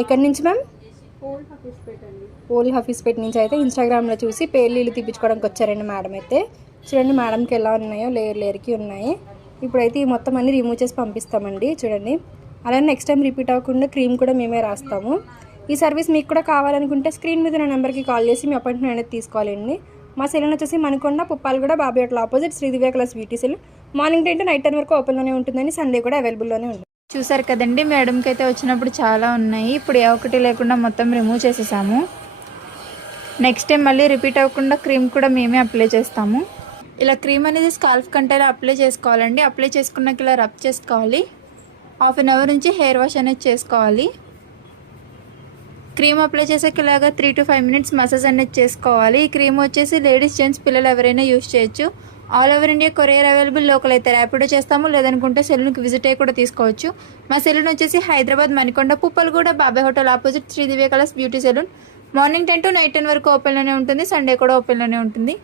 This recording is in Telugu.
ఎక్కడి నుంచి మ్యామ్? ఓల్డ్ హఫీస్పేట నుంచి అయితే ఇన్స్టాగ్రామ్లో చూసి పేర్లు తీపించుకోవడానికి వచ్చారండి మేడం అయితే. చూడండి మేడంకి ఎలా ఉన్నాయో, లేయర్కి ఉన్నాయి. ఇప్పుడైతే ఈ మొత్తం అన్ని రిమూవ్ చేసి పంపిస్తామండి. చూడండి, అలానే నెక్స్ట్ టైం రిపీట్ అవ్వకుండా క్రీమ్ కూడా మేమే రాస్తాము. ఈ సర్వీస్ మీకు కూడా కావాలనుకుంటే స్క్రీన్ మీద నా నెంబర్కి కాల్ చేసి మీ అపాయింట్మెంట్ అనేది తీసుకోవాలండి. మా సెలూన్ వచ్చేసి Manikonda Puppalaguda Bobby hotel opposite Sri Divya colours beauty salon. Morning 10 to night 10 వరకు ఓపెన్లోనే ఉంటుందని, సండే కూడా అవైలబుల్లోనే ఉంటుంది. చూసారు కదండి, మేడంకి అయితే వచ్చినప్పుడు చాలా ఉన్నాయి. ఇప్పుడు ఏ ఒకటి లేకుండా మొత్తం రిమూవ్ చేసేసాము. నెక్స్ట్ టైం మళ్ళీ రిపీట్ అవ్వకుండా క్రీమ్ కూడా మేమే అప్లై చేస్తాము. ఇలా క్రీమ్ అనేది స్కాల్ఫ్ కంటే అప్లై చేసుకోవాలండి. అప్లై చేసుకున్నాక ఇలా రబ్ చేసుకోవాలి. హాఫ్ అన్ అవర్ నుంచి హెయిర్ వాష్ అనేది చేసుకోవాలి. క్రీమ్ అప్లై చేసాక ఇలాగా 3 to 5 minutes మసాజ్ అనేది చేసుకోవాలి. ఈ క్రీమ్ వచ్చేసి లేడీస్, జెంట్స్, పిల్లలు ఎవరైనా యూజ్ చేయొచ్చు. All over India courier available. Local అయితే ర్యాపిడో చేస్తాము, లేదనుకుంటే సెలూన్కి విజిట్ అయ్యి కూడా తీసుకోవచ్చు. మా సెలూన్ వచ్చేసి Hyderabad Manikonda Puppalaguda Bobby hotel opposite Sri Divya colours beauty salon. Morning 10 to night 10 వరకు ఓపెన్లోనే ఉంటుంది. సండే కూడా ఓపెన్లోనే ఉంటుంది.